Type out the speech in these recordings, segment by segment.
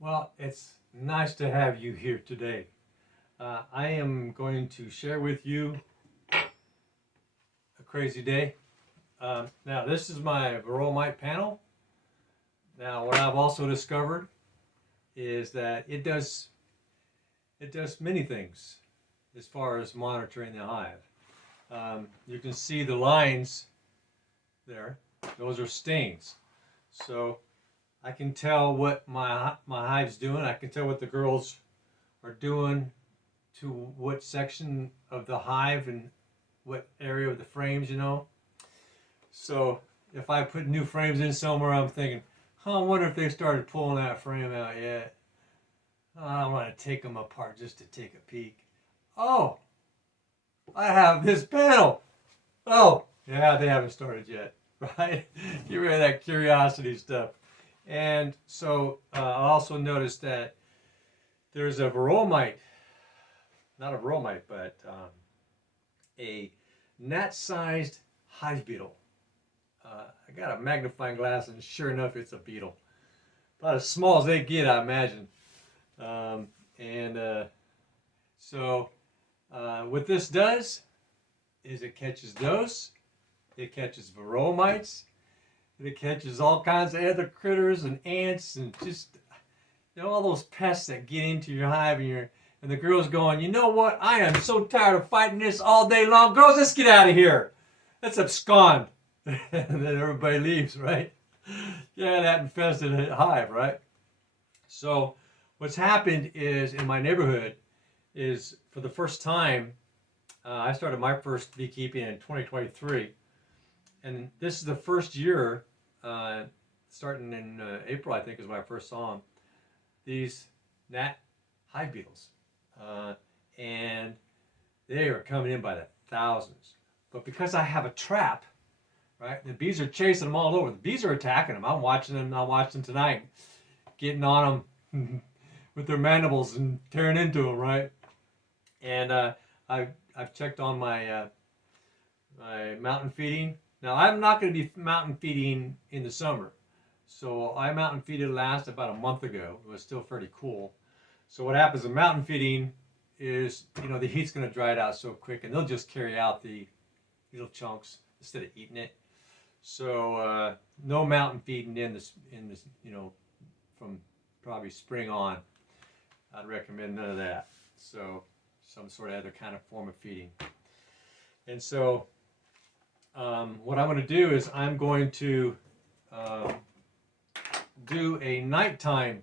Well, it's nice to have you here today. I am going to share with you a crazy day. Now, this is my Varroamite panel. Now, what I've also discovered is that it does many things as far as monitoring the hive. You can see the lines there; those are stains. So I can tell what my hive's doing. I can tell what the girls are doing to what section of the hive and what area of the frames, So if I put new frames in somewhere, I'm thinking, I wonder if they started pulling that frame out yet. I want to take them apart just to take a peek. Oh, I have this panel. Oh, yeah, they haven't started yet, right? Get rid of that curiosity stuff. And so I also noticed that there's a Varroamite, not a Varroamite, but a gnat-sized hive beetle. I got a magnifying glass, and sure enough, it's a beetle. About as small as they get, I imagine. And what this does is it catches those, it catches Varroamites, it catches all kinds of other critters and ants and just all those pests that get into your hive and the girl's going, you know what? I am so tired of fighting this all day long. Girls, let's get out of here. Let's abscond. And then everybody leaves, right? Yeah, that infested hive, right? So what's happened is in my neighborhood is for the first time, I started my first beekeeping in 2023. And this is the first year, starting in April, I think is when I first saw them, these gnat hive beetles. And they are coming in by the thousands. But because I have a trap, right, the bees are chasing them all over. The bees are attacking them. I'm watching them. I watched them tonight, getting on them with their mandibles and tearing into them, right? And I've checked on my mountain feeding. Now, I'm not going to be mountain feeding in the summer. So I mountain feeded last about a month ago. It was still pretty cool. So what happens in mountain feeding is, the heat's going to dry it out so quick, and they'll just carry out the little chunks instead of eating it. So no mountain feeding in this, from probably spring on. I'd recommend none of that. So some sort of other kind of form of feeding. And so what I'm going to do is I'm going to do a nighttime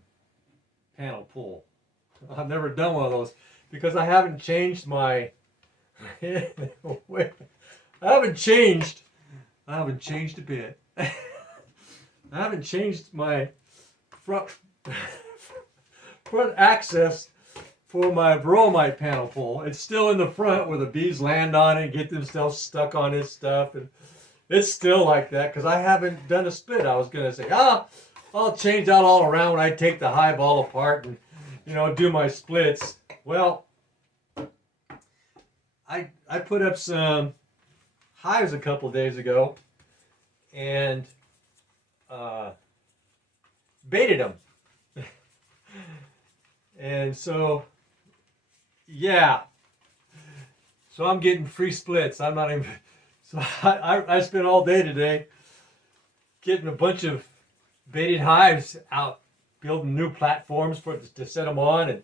panel pull. I've never done one of those because I haven't changed my I haven't changed a bit. I haven't changed my front access for my Varroamite panel pull. It's still in the front where the bees land on it and get themselves stuck on this stuff, and it's still like that because I haven't done a split. I was gonna say, I'll change that all around when I take the hive all apart and do my splits. Well, I put up some hives a couple days ago and baited them. And so, yeah. So I'm getting free splits. I'm not even. So I spent all day today getting a bunch of baited hives out, building new platforms to set them on, and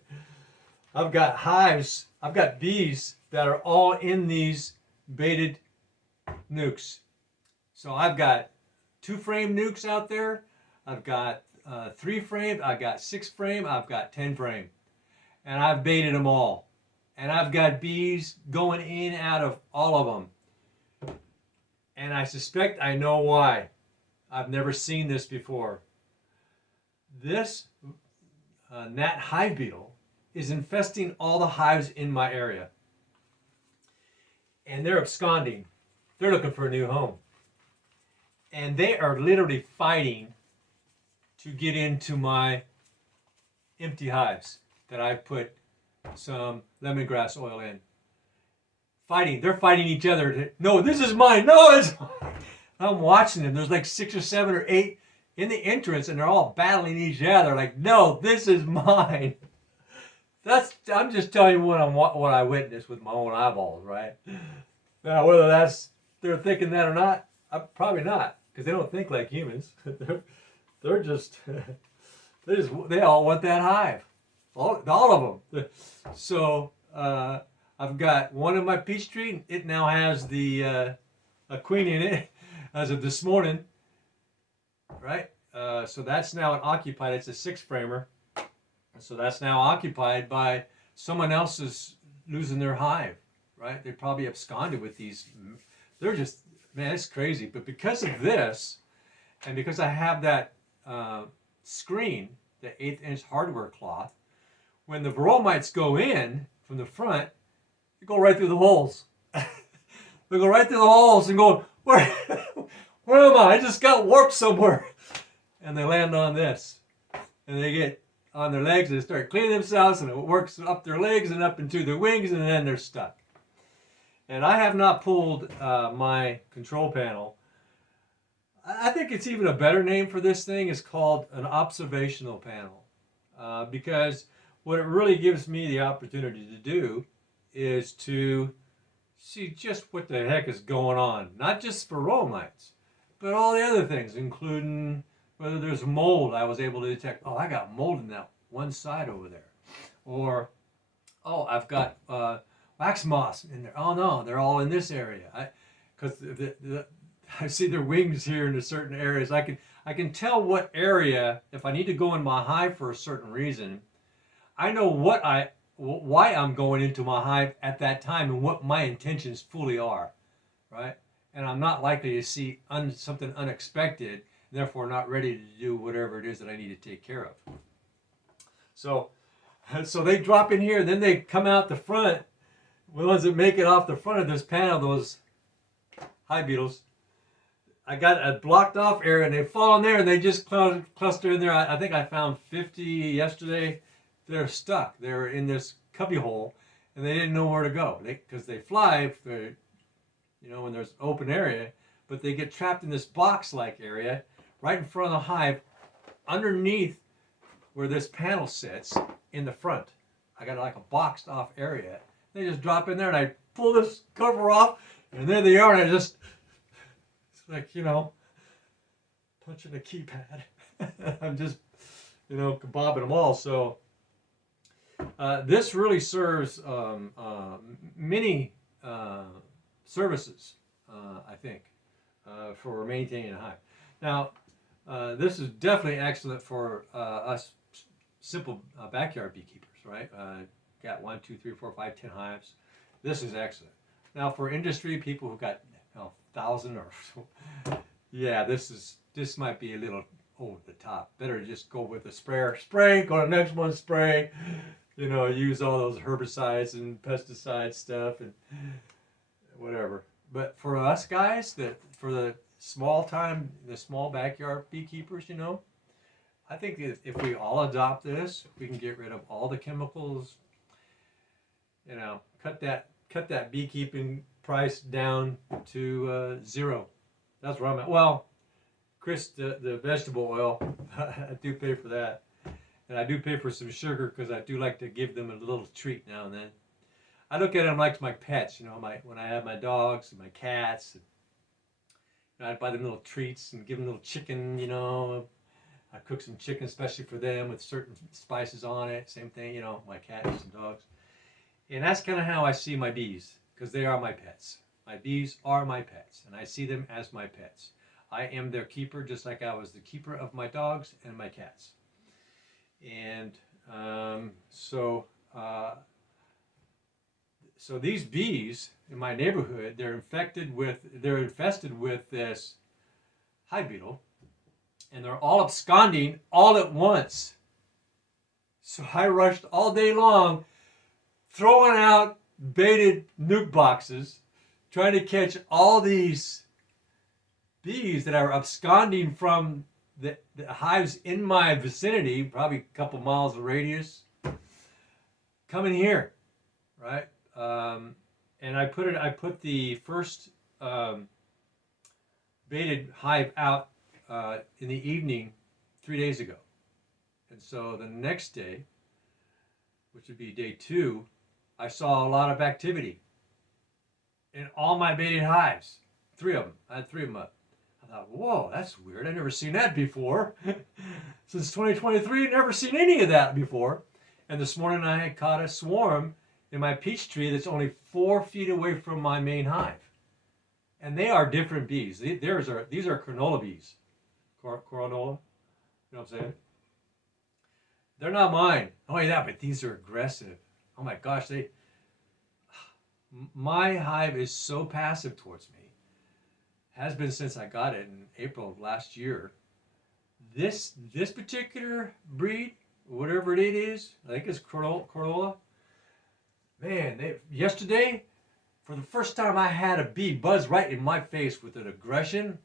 I've got bees that are all in these baited nukes. So I've got 2-frame nukes out there. I've got 3-frame. I've got 6-frame. I've got 10-frame, and I've baited them all. And I've got bees going in and out of all of them. And I suspect I know why. I've never seen this before. This gnat hive beetle is infesting all the hives in my area. And they're absconding. They're looking for a new home. And they are literally fighting to get into my empty hives that I've put some lemongrass oil in. They're fighting each other. No, this is mine. No, it's mine. I'm watching them. There's like 6 or 7 or 8 in the entrance, and they're all battling each other. Like, no, this is mine. I'm just telling you what I witnessed with my own eyeballs, right? Now, whether they're thinking that or not, probably not, because they don't think like humans. they're just they all want that hive, all of them. So I've got one in my peach tree. It now has a queen in it as of this morning, right? So that's now occupied. It's a 6-framer. So that's now occupied by someone else is losing their hive, right? They probably absconded with these. They're just, man, it's crazy. But because of this, and because I have that screen, the 1/8-inch hardware cloth, when the varroa mites go in from the front, they go right through the holes. They go right through the holes and go, where am I? I just got warped somewhere. And they land on this. And they get on their legs and they start cleaning themselves, and it works up their legs and up into their wings, and then they're stuck. And I have not pulled my control panel. I think it's even a better name for this thing is called an observational panel, because what it really gives me the opportunity to do is to see just what the heck is going on, not just for varroa mites, but all the other things, including whether there's mold. I was able to detect, oh, I got mold in that one side over there. Or, oh, I've got wax moss in there. Oh, no, they're all in this area. Because I see their wings here in certain areas. I can tell what area, if I need to go in my hive for a certain reason, I know why I'm going into my hive at that time and what my intentions fully are, right? And I'm not likely to see something unexpected, therefore not ready to do whatever it is that I need to take care of. So they drop in here, then they come out the front. The ones that make it off the front of this panel, those hive beetles, I got a blocked off area, and they fall in there, and they just cluster in there. I think I found 50 yesterday. They're stuck. They're in this cubby hole, and they didn't know where to go. Because they fly, when there's open area, but they get trapped in this box-like area right in front of the hive, underneath where this panel sits in the front. I got like a boxed off area. They just drop in there, and I pull this cover off, and there they are, and it's like, punching a keypad. I'm just, bobbing them all. So this really serves many services, I think, for maintaining a hive. Now, this is definitely excellent for us simple backyard beekeepers, right? Got 1, 2, 3, 4, 5, 10 hives. This is excellent. Now, for industry people who've got 1,000 or yeah, this might be a little over the top. Better just go with the sprayer, spray, go to the next one, spray. Use all those herbicides and pesticide stuff and whatever. But for us guys, for the small backyard beekeepers, I think if we all adopt this, we can get rid of all the chemicals. Cut that beekeeping price down to 0. That's where I'm at. Well, Chris, the vegetable oil, I do pay for that, and I do pay for some sugar because I do like to give them a little treat now and then. I look at them like my pets, when I have my dogs and my cats. I buy them little treats and give them little chicken, I cook some chicken especially for them with certain spices on it. Same thing, my cats and dogs. And that's kind of how I see my bees, because they are my pets. My bees are my pets, and I see them as my pets. I am their keeper, just like I was the keeper of my dogs and my cats. And so these bees in my neighborhood, they're infested with this hive beetle, and they're all absconding all at once. So I rushed all day long, throwing out baited nuke boxes, trying to catch all these bees that are absconding from the hives in my vicinity, probably a couple miles of radius, coming here, right? And I put the first baited hive out in the evening 3 days ago. And so the next day, which would be day 2, I saw a lot of activity in all my baited hives. 3 of them. I had 3 of them up. I thought, whoa, that's weird. I've never seen that before. Since 2023, never seen any of that before. And this morning I had caught a swarm in my peach tree that's only 4 feet away from my main hive. And they are different bees. These are canola bees. Coronola, you know what I'm saying? They're not mine. Oh yeah, but these are aggressive. Oh my gosh, my hive is so passive towards me. Has been since I got it in April of last year. This particular breed, whatever it is, I think it's Corolla. Man, yesterday, for the first time, I had a bee buzz right in my face with an aggression,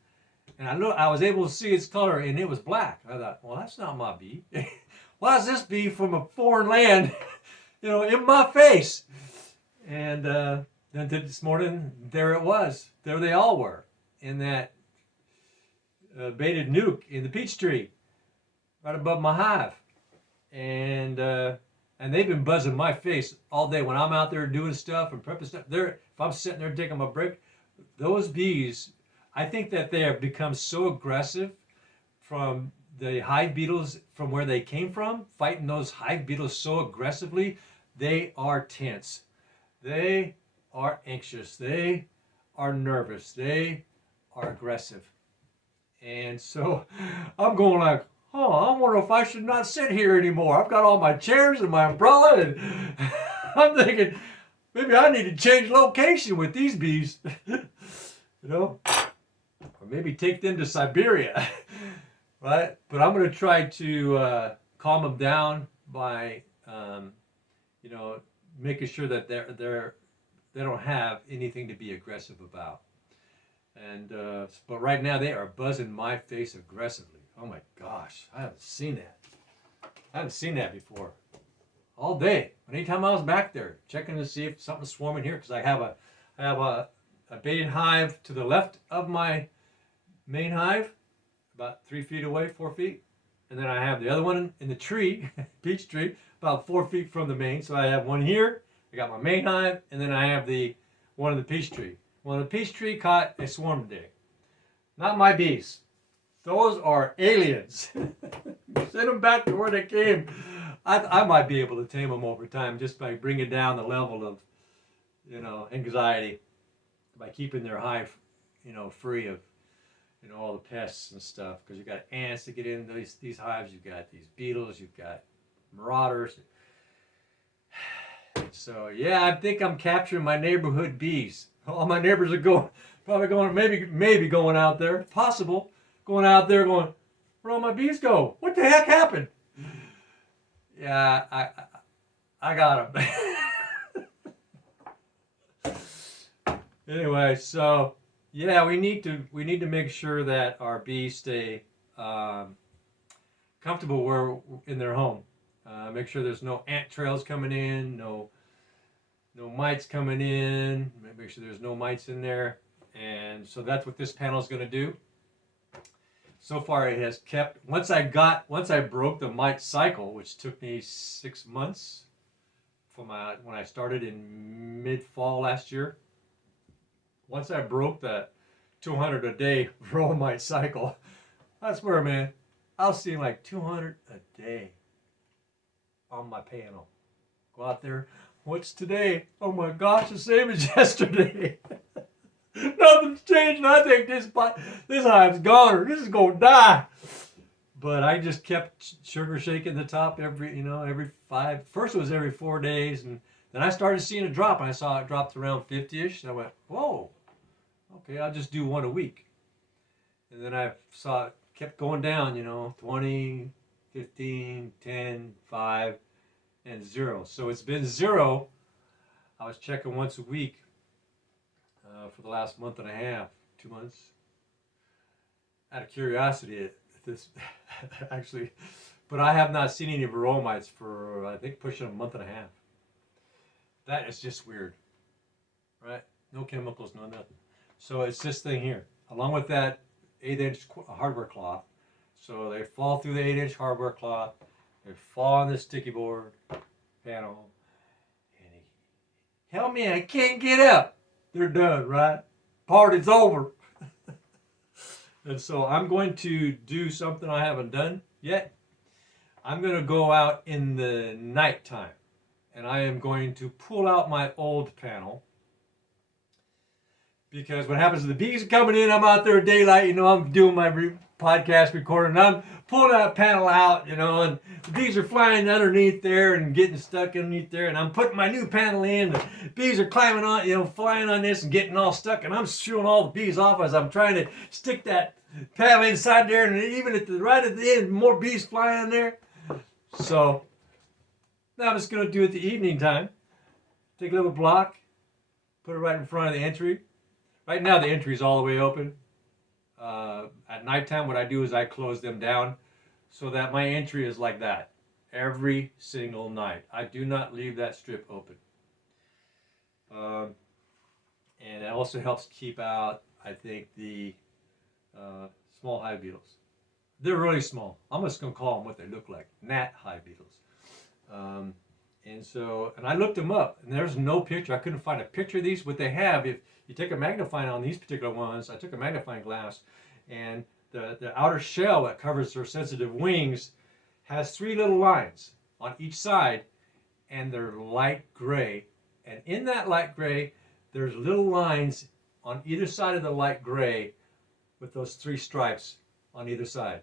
and I was able to see its color, and it was black. I thought, well, that's not my bee. Why is this bee from a foreign land, in my face? And then this morning, there it was. There they all were in that baited nuke in the peach tree, right above my hive, and they've been buzzing my face all day when I'm out there doing stuff and prepping stuff. If I'm sitting there taking my break, those bees, I think that they have become so aggressive from the hive beetles from where they came from, fighting those hive beetles so aggressively. They are tense. They are anxious. They are nervous. They are aggressive. And so I'm going like, I wonder if I should not sit here anymore. I've got all my chairs and my umbrella, and I'm thinking maybe I need to change location with these bees, or maybe take them to Siberia, right? But I'm going to try to calm them down by, making sure that they don't have anything to be aggressive about. And but right now they are buzzing my face aggressively. Oh my gosh, I haven't seen that. I haven't seen that before. All day. Anytime I was back there checking to see if something's swarming here, because I have a baited hive to the left of my main hive, about 3 feet away, 4 feet, and then I have the other one in the tree, peach tree, about 4 feet from the main. So I have one here. I got my main hive, and then I have the one in the peach tree. Well, the peach tree caught a swarm today. Not my bees. Those are aliens. Send them back to where they came. I might be able to tame them over time just by bringing down the level of, anxiety by keeping their hive, free of, all the pests and stuff. Because you've got ants to get in these hives. You've got these beetles. You've got marauders. So yeah, I think I'm capturing my neighborhood bees. All my neighbors are probably going, maybe going out there, possible, going out there going, where all my bees go? What the heck happened? Yeah, I got them. Anyway, so yeah, we need to make sure that our bees stay comfortable in their home. Make sure there's no ant trails coming in, no mites coming in. Make sure there's no mites in there. And so that's what this panel is going to do. So far it has kept, once I broke the mite cycle, which took me 6 months when I started in mid-fall last year. Once I broke that 200 a day roll mite cycle, I swear, man, I was seeing like 200 a day on my panel. Go out there. What's today? Oh my gosh, the same as yesterday. Nothing's changed. I think this hive's gone, or this is gonna die. But I just kept sugar shaking the top every 5. First it was every 4 days, and then I started seeing a drop, and I saw it dropped around 50-ish. And I went, whoa, okay, I'll just do 1 a week. And then I saw it kept going down, 20, 15, 10, 5. And 0. So it's been 0. I was checking once a week for the last month and a half, 2 months. Out of curiosity, this actually, but I have not seen any varroa mites for I think pushing a month and a half. That is just weird, right? No chemicals, no nothing. So it's this thing here. Along with that 1/8" hardware cloth. So they fall through the 8" hardware cloth. They fall on the sticky board panel. And he, help me, I can't get up. They're done, right? Party's over. And so I'm going to do something I haven't done yet. I'm going to go out in the nighttime. And I am going to pull out my old panel. Because what happens is the bees are coming in, I'm out there at daylight, I'm doing my podcast recording, and I'm pulling that panel out, and the bees are flying underneath there and getting stuck underneath there, and I'm putting my new panel in, the bees are climbing on, flying on this and getting all stuck, and I'm shooing all the bees off as I'm trying to stick that panel inside there, and even right at the end, more bees flying in there. So, now I'm just going to do it the evening time. Take a little block, put it right in front of the entry. Right now the entry is all the way open. At nighttime what I do is I close them down so that my entry is like that every single night. I do not leave that strip open. And it also helps keep out, I think, the small hive beetles. They're really small. I'm just going to call them what they look like, gnat hive beetles. And I looked them up, and there's no picture. I couldn't find a picture of these. What they have, if you take a magnifying on these particular ones, I took a magnifying glass, and the outer shell that covers their sensitive wings has 3 little lines on each side, and they're light gray. And in that light gray, there's little lines on either side of the light gray with those 3 stripes on either side.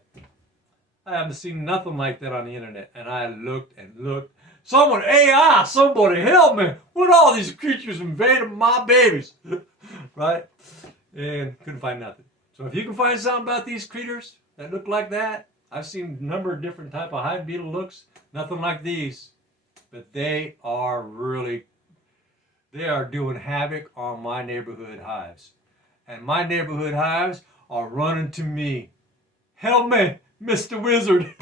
I haven't seen nothing like that on the internet, and I looked and looked. Somebody help me! What all these creatures invading my babies? Right? And couldn't find nothing. So if you can find something about these critters that look like that, I've seen a number of different type of hive beetle looks. Nothing like these. But they are doing havoc on my neighborhood hives. And my neighborhood hives are running to me. Help me, Mr. Wizard.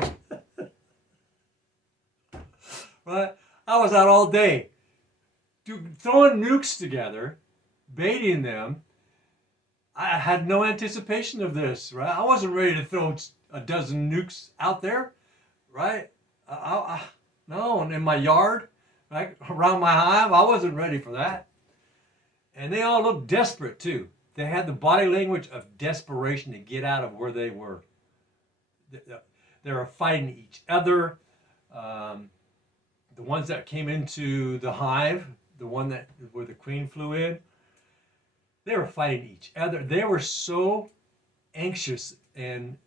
Right? I was out all day throwing nukes together, baiting them. I had no anticipation of this, right? I wasn't ready to throw a dozen nukes out there, right? No, and in my yard, right, around my hive, I wasn't ready for that. And they all looked desperate too. They had the body language of desperation to get out of where they were. They were fighting each other. The ones that came into the hive, the one where the queen flew in, they were fighting each other. They were so anxious and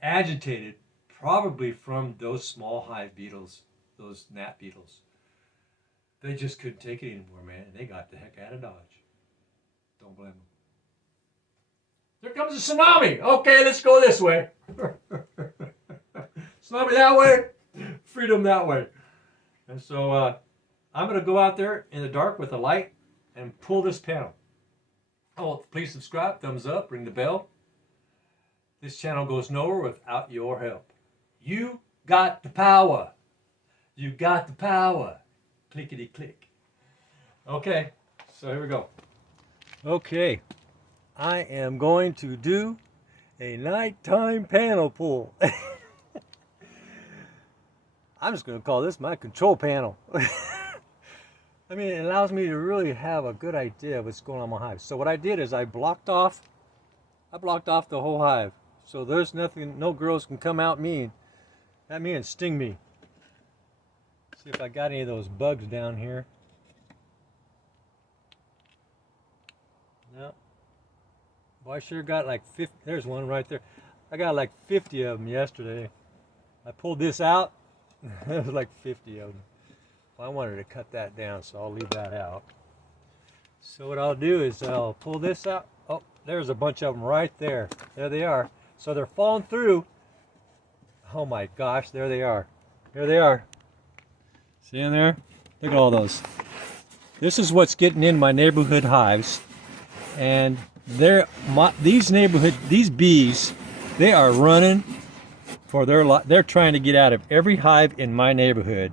agitated, probably from those small hive beetles, those gnat beetles. They just couldn't take it anymore, man. And they got the heck out of Dodge. Don't blame them. There comes a tsunami. Okay, let's go this way. Tsunami that way, freedom that way. And so I'm going to go out there in the dark with a light and pull this panel. Oh, please subscribe, thumbs up, ring the bell. This channel goes nowhere without your help. You got the power. You got the power. Clickety click. Okay, so here we go. Okay, I am going to do a nighttime panel pull. I'm just going to call this my control panel. I mean, it allows me to really have a good idea of what's going on in my hive. So what I did is I blocked off the whole hive. So there's nothing, no girls can come at me and sting me. See if I got any of those bugs down here. No. Well, I sure got like 50. There's one right there. I got like 50 of them yesterday. I pulled this out. There was like 50 of them. Well, I wanted to cut that down, so I'll leave that out. So what I'll do is I'll pull this out. Oh, there's a bunch of them right there. There they are. So they're falling through. Oh my gosh, there they are. There they are. See in there? Look at all those. This is what's getting in my neighborhood hives. And these bees, they are running for their life. They're trying to get out of every hive in my neighborhood.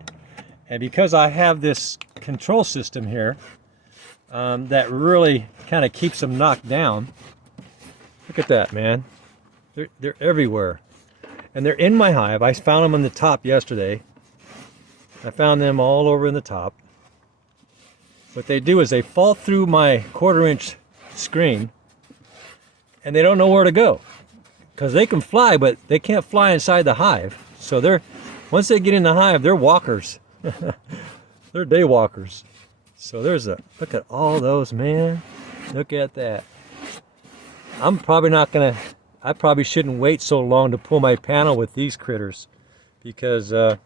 And because I have this control system here that really kind of keeps them knocked down. Look at that, man. They're everywhere. And they're in my hive. I found them on the top yesterday. I found them all over in the top. What they do is they fall through my 1/4-inch screen and they don't know where to go. Because they can fly, but they can't fly inside the hive. So once they get in the hive, they're walkers. They're day walkers. So look at all those, man. Look at that. I probably shouldn't wait so long to pull my panel with these critters. Because, so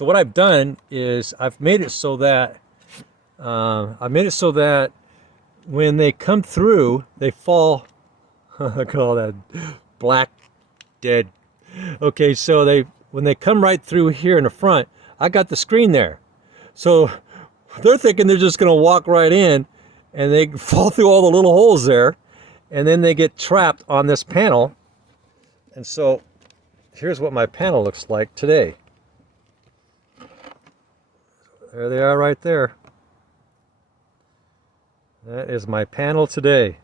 what I've done is I've made it so that, when they come through, they fall. I call that black dead. Okay, so when they come right through here in the front, I got the screen there. So they're thinking they're just gonna walk right in and they fall through all the little holes there and then they get trapped on this panel. And so here's what my panel looks like today. There they are right there. That is my panel today.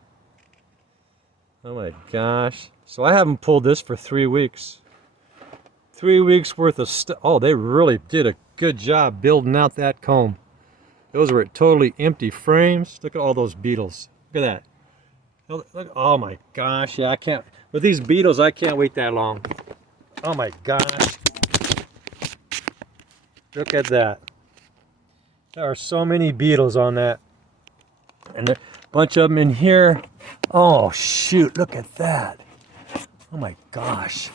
Oh my gosh. So I haven't pulled this for 3 weeks. 3 weeks worth of stuff. Oh, they really did a good job building out that comb. Those were totally empty frames. Look at all those beetles. Look at that. Look, oh my gosh. Yeah, I can't. With these beetles, I can't wait that long. Oh my gosh. Look at that. There are so many beetles on that. And a bunch of them in here. Oh shoot, look at that. Oh my gosh.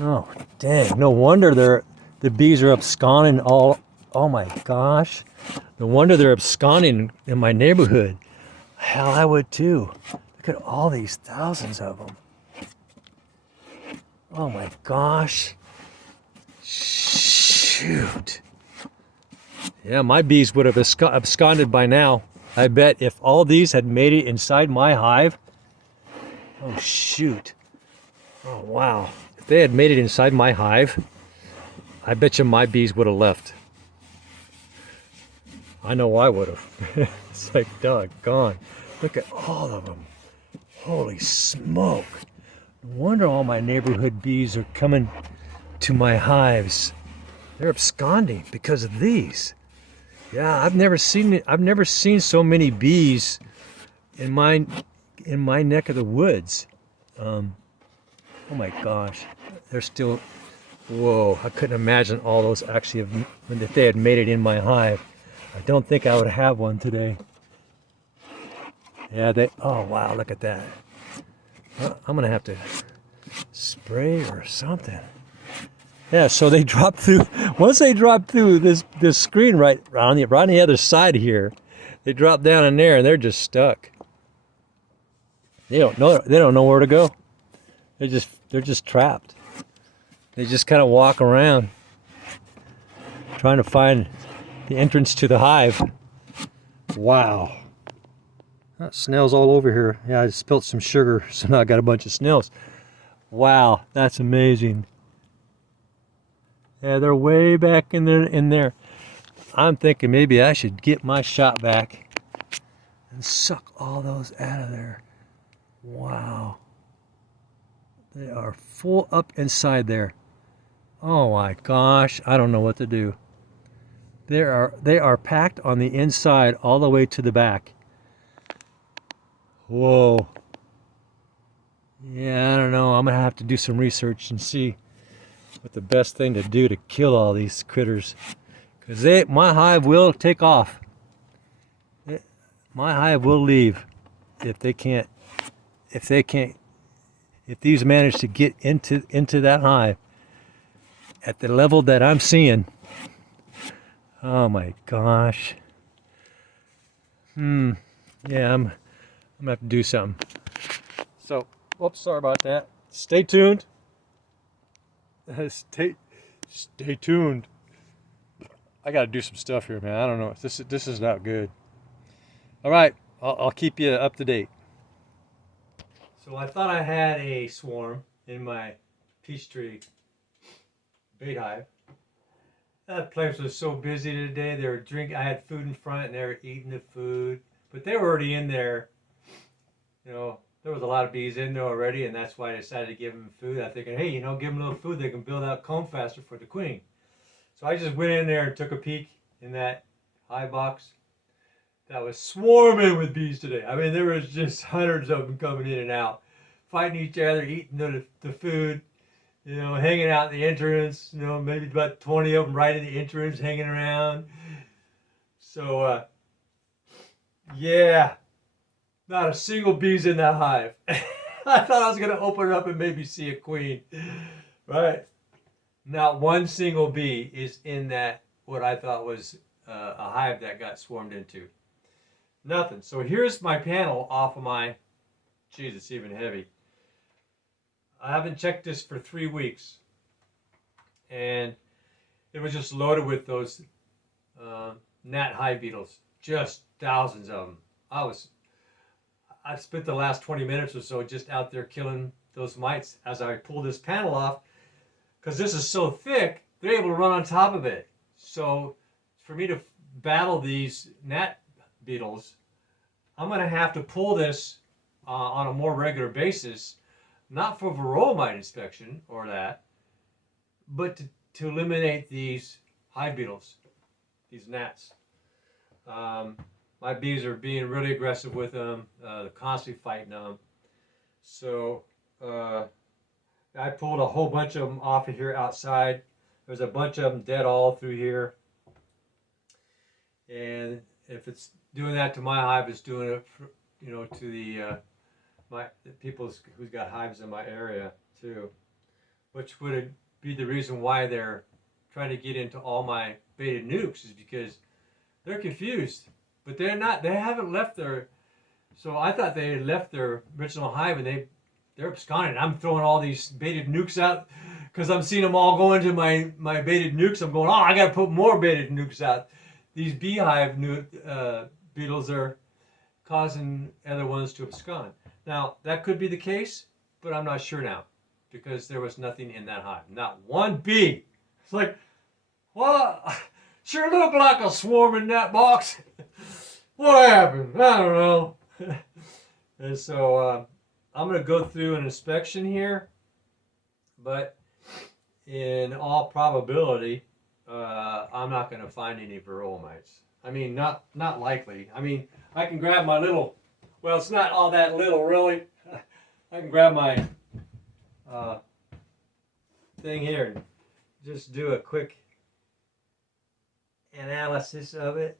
Oh dang, no wonder the bees are absconding all, oh my gosh. No wonder they're absconding in my neighborhood. Hell, I would too. Look at all these thousands of them. Oh my gosh. Shoot. Yeah, my bees would have absconded by now. I bet if all these had made it inside my hive. Oh shoot. Oh wow. If they had made it inside my hive, I bet you my bees would have left. I know I would have. It's like doggone. Look at all of them. Holy smoke. No wonder all my neighborhood bees are coming to my hives. They're absconding because of these. Yeah, I've never seen so many bees in my neck of the woods. Oh my gosh, they're still. Whoa! I couldn't imagine all those actually if they had made it in my hive. I don't think I would have one today. Yeah, oh wow, look at that. I'm gonna have to spray or something. Yeah, so they drop through. Once they drop through this screen right on the other side here, they drop down in there and they're just stuck. They don't know where to go. They're just trapped. They just kind of walk around trying to find the entrance to the hive. Wow. Snails all over here. Yeah, I spilled some sugar, so now I got a bunch of snails. Wow, that's amazing. Yeah, they're way back in there. I'm thinking maybe I should get my shot back and suck all those out of there. Wow. They are full up inside there. Oh my gosh, I don't know what to do. They are packed on the inside all the way to the back. Whoa. Yeah, I don't know. I'm gonna have to do some research and see what the best thing to do to kill all these critters, because my hive will take off. My hive will leave if these manage to get into that hive at the level that I'm seeing. Oh my gosh. Yeah, I'm gonna have to do something. So, whoops, sorry about that. Stay tuned. Stay tuned. I gotta do some stuff here, man. I don't know. This is not good. All right, I'll keep you up to date. So I thought I had a swarm in my peach tree bait hive. That place was so busy today. They were drinking. I had food in front, and they were eating the food. But they were already in there you know, there was a lot of bees in there already, and that's why I decided to give them food. I'm thinking, hey, you know, give them a little food, they can build out comb faster for the queen. So I just went in there and took a peek in that hive box. That was swarming with bees today. I mean, there was just hundreds of them coming in and out, fighting each other, eating the food, you know, hanging out in the entrance, you know, maybe about 20 of them right in the entrance hanging around. So, yeah, not a single bee's in that hive. I thought I was going to open it up and maybe see a queen, right? Not one single bee is in that, what I thought was a hive that got swarmed into. Nothing. So here's my panel off of my, geez, it's even heavy. I haven't checked this for 3 weeks. And it was just loaded with those gnat hive beetles. Just thousands of them. I spent the last 20 minutes or so just out there killing those mites as I pulled this panel off. Because this is so thick, they're able to run on top of it. So for me to battle these gnat beetles, I'm going to have to pull this on a more regular basis, not for varroa mite inspection or that, but to eliminate these hive beetles, these gnats. My bees are being really aggressive with them. They're constantly fighting them. So I pulled a whole bunch of them off of here outside. There's a bunch of them dead all through here. And if it's doing that to my hive, it's doing it, for, you know, to the people who's got hives in my area too, which would be the reason why they're trying to get into all my baited nukes, is because they're confused, but they're not. They haven't left their. So I thought they had left their original hive, and they're absconding. I'm throwing all these baited nukes out because I'm seeing them all go into my baited nukes. I'm going, oh, I got to put more baited nukes out. These beehive beetles are causing other ones to abscond. Now, that could be the case, but I'm not sure now because there was nothing in that hive. Not one bee. It's like, well, sure looked like a swarm in that box. What happened? I don't know. And so I'm going to go through an inspection here, but in all probability, I'm not going to find any varroa mites. I mean, not likely. I mean, I can grab my little, well, it's not all that little, really. I can grab my thing here and just do a quick analysis of it.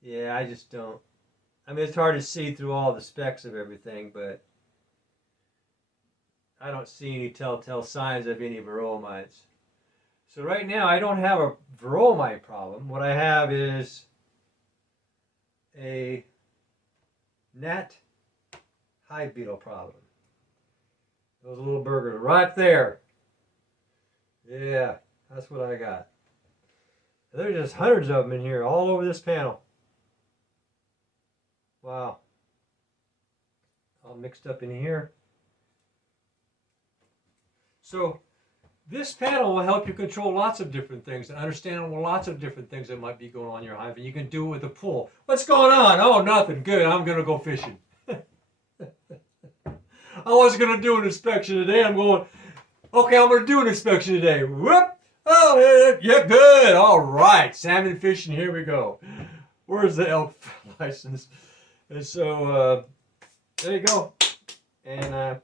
Yeah, I just don't. I mean, it's hard to see through all the specks of everything, but I don't see any telltale signs of any varroa mites. So right now, I don't have a varroa mite problem. What I have is a gnat hive beetle problem. Those little burgers right there. Yeah, that's what I got. There's just hundreds of them in here, all over this panel. Wow. All mixed up in here. So this panel will help you control lots of different things and understand lots of different things that might be going on in your hive. And you can do it with a pull. What's going on? Oh, nothing. Good. I'm going to go fishing. I wasn't going to do an inspection today. I'm going, okay, I'm going to do an inspection today. Whoop. Oh, yeah, good. All right. Salmon fishing. Here we go. Where's the elk license? And so there you go. And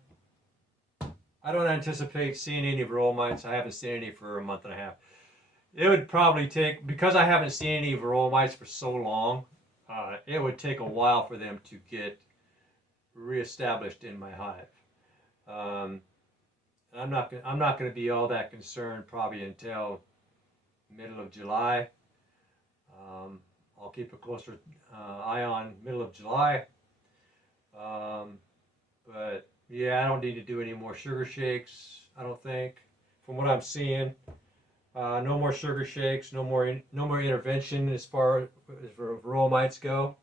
I don't anticipate seeing any varroa mites. I haven't seen any for a month and a half. It would probably take, because I haven't seen any varroa mites for so long, it would take a while for them to get reestablished in my hive. I'm not going to be all that concerned probably until middle of July. I'll keep a closer eye on middle of July. But yeah, I don't need to do any more sugar shakes, I don't think, from what I'm seeing. No more sugar shakes, no more intervention as far as varroa mites go.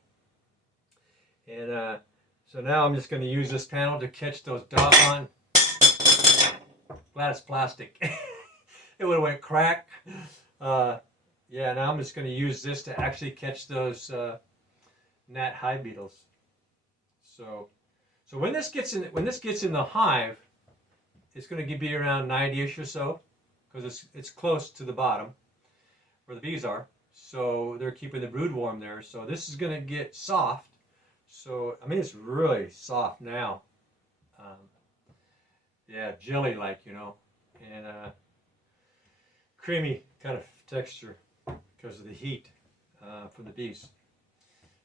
And so now I'm just going to use this panel to catch those doggone. Glad it's plastic. It would have went crack. Yeah, now I'm just going to use this to actually catch those gnat hive beetles. So So when this gets in the hive, it's going to be around 90ish or so, because it's close to the bottom where the bees are. So they're keeping the brood warm there. So this is going to get soft. So I mean, it's really soft now. Yeah, jelly-like, you know, and creamy kind of texture because of the heat from the bees.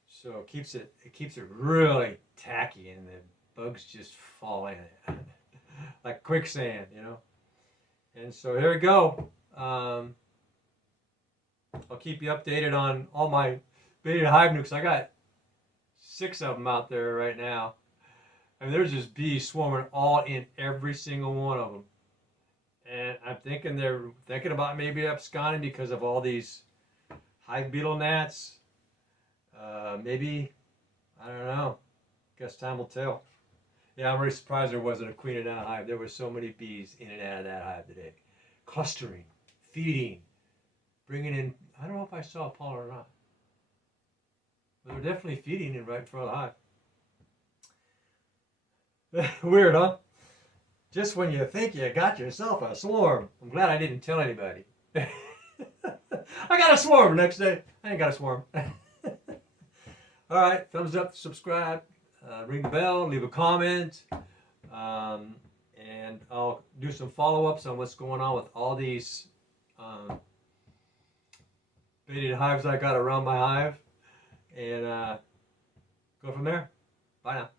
So it keeps it really tacky, and the bugs just fall in it like quicksand, you know. And so here we go. I'll keep you updated on all my baited hive nukes. I got 6 of them out there right now. And there's just bees swarming all in every single one of them. And I'm thinking they're thinking about maybe absconding because of all these hive beetle gnats. Maybe, I don't know. Guess time will tell. Yeah, I'm really surprised there wasn't a queen in that hive. There were so many bees in and out of that hive today. Clustering, feeding, bringing in, I don't know if I saw a pollen or not. But they're definitely feeding in right in front of the hive. Weird, huh? Just when you think you got yourself a swarm. I'm glad I didn't tell anybody. I got a swarm next day. I ain't got a swarm. All right, thumbs up, subscribe, ring the bell, leave a comment, and I'll do some follow-ups on what's going on with all these baited hives I got around my hive, and go from there. Bye now.